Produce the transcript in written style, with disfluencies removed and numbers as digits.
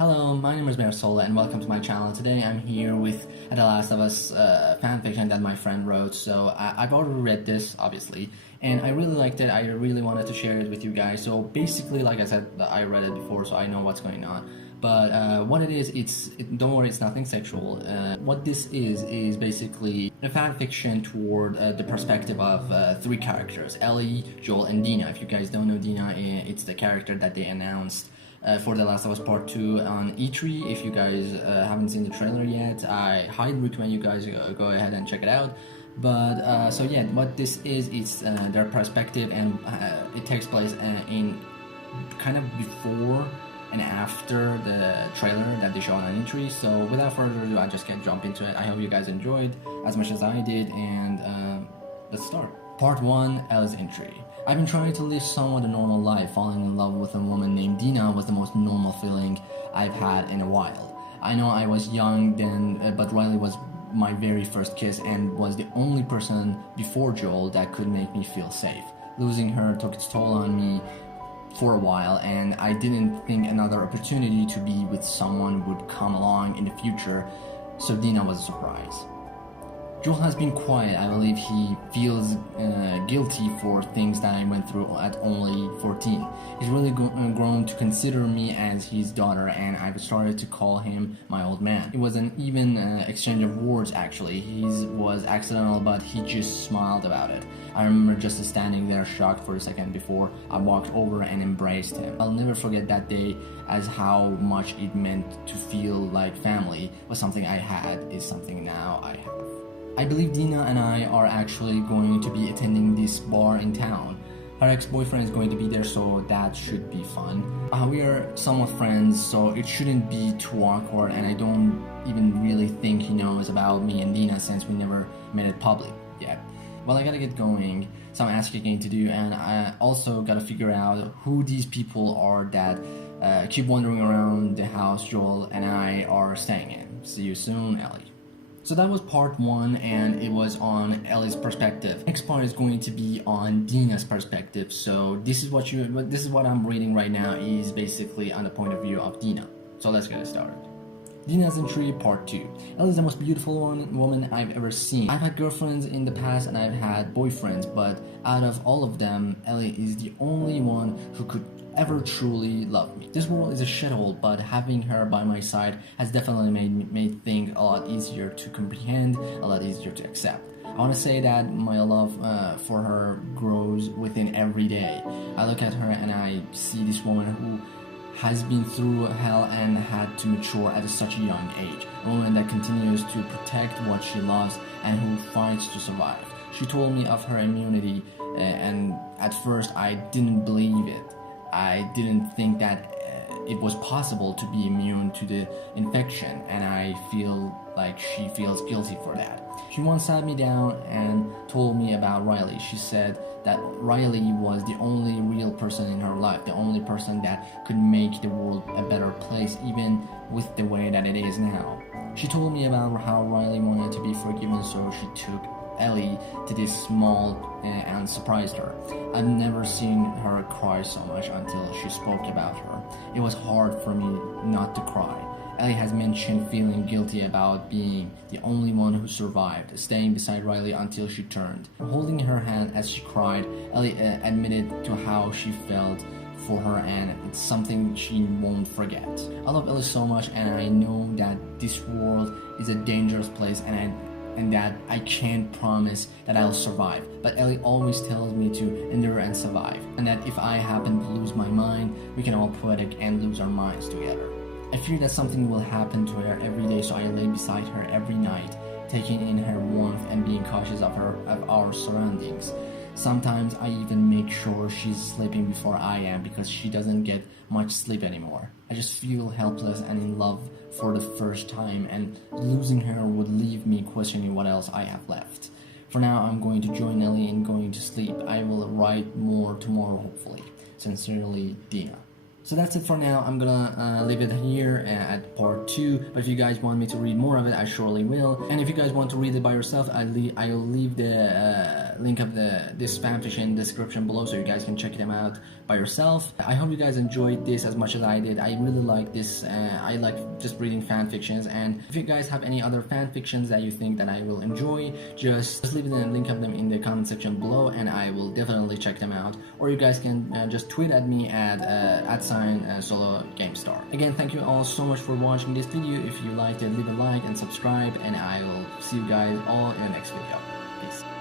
Hello, my name is Marisola and welcome to my channel. Today I'm here with The Last of Us fanfiction that my friend wrote. So I've already read this, obviously, and I really liked it. I really wanted to share it with you guys. So basically, like I said, I read it before, so I know what's going on. But what it is, don't worry, it's nothing sexual. What this is basically a fanfiction toward the perspective of three characters: Ellie, Joel, and Dina. If you guys don't know Dina, it's the character that they announced for The Last of Us Part 2 on E3. If you guys haven't seen the trailer yet, I highly recommend you guys go ahead and check it out. But so yeah, what this is, it's their perspective, and it takes place in kind of before and after the trailer that they showed on E3. So without further ado, I just can jump into it. I hope you guys enjoyed as much as I did, and let's start. Part 1, Ellie's entry. I've been trying to live somewhat a normal life. Falling in love with a woman named Dina was the most normal feeling I've had in a while. I know I was young then, but Riley was my very first kiss and was the only person before Joel that could make me feel safe. Losing her took its toll on me for a while, and I didn't think another opportunity to be with someone would come along in the future, so Dina was a surprise. Joel has been quiet. I believe he feels guilty for things that I went through at only 14. He's really grown to consider me as his daughter, and I've started to call him my old man. It was an even exchange of words, actually. His was accidental, but he just smiled about it. I remember just standing there shocked for a second before I walked over and embraced him. I'll never forget that day, as how much it meant to feel like family was something I had, is something now I have. I believe Dina and I are actually going to be attending this bar in town. Her ex-boyfriend is going to be there, so that should be fun. We are somewhat friends, so it shouldn't be too awkward, and I don't even really think he knows about me and Dina since we never made it public yet. Well, I gotta get going, some ass kicking to do, and I also gotta figure out who these people are that keep wandering around the house Joel and I are staying in. See you soon, Ellie. So that was part 1, and it was on Ellie's perspective. Next part is going to be on Dina's perspective. So this is what I'm reading right now, is basically on the point of view of Dina. So let's get started. Dina's entry, part 2. Ellie is the most beautiful woman I've ever seen. I've had girlfriends in the past and I've had boyfriends, but out of all of them, Ellie is the only one who could ever truly love me. This world is a shithole, but having her by my side has definitely made things a lot easier to comprehend, a lot easier to accept. I want to say that my love for her grows within every day. I look at her and I see this woman who has been through hell and had to mature at such a young age. A woman that continues to protect what she loves and who fights to survive. She told me of her immunity, and at first I didn't believe it. I didn't think that it was possible to be immune to the infection, and I feel like she feels guilty for that. She once sat me down and told me about Riley. She said that Riley was the only real person in her life, the only person that could make the world a better place, even with the way that it is now. She told me about how Riley wanted to be forgiven, so she took Ellie to this mall and surprised her. I've never seen her cry so much until she spoke about her. It was hard for me not to cry. Ellie has mentioned feeling guilty about being the only one who survived, staying beside Riley until she turned. Holding her hand as she cried, Ellie admitted to how she felt for her, and it's something she won't forget. I love Ellie so much, and I know that this world is a dangerous place, and that I can't promise that I'll survive. But Ellie always tells me to endure and survive, and that if I happen to lose my mind, we can all poetic and lose our minds together. I fear that something will happen to her every day, so I lay beside her every night, taking in her warmth and being cautious of our surroundings. Sometimes I even make sure she's sleeping before I am, because she doesn't get much sleep anymore. I just feel helpless and in love for the first time, and losing her would leave me questioning what else I have left. For now, I'm going to join Ellie in going to sleep. I will write more tomorrow, hopefully. Sincerely, Dina. So that's it for now. I'm gonna leave it here at part 2, but if you guys want me to read more of it, I surely will. And if you guys want to read it by yourself, I'll leave the link of this fanfiction description below so you guys can check them out by yourself. I hope you guys enjoyed this as much as I did. I really like this. I like just reading fanfictions, and if you guys have any other fanfictions that you think that I will enjoy, just leave the link of them in the comment section below and I will definitely check them out. Or you guys can just tweet at me at @solo gamestar. Again, thank you all so much for watching this video. If you liked it, leave a like and subscribe, and I will see you guys all in the next video. Peace.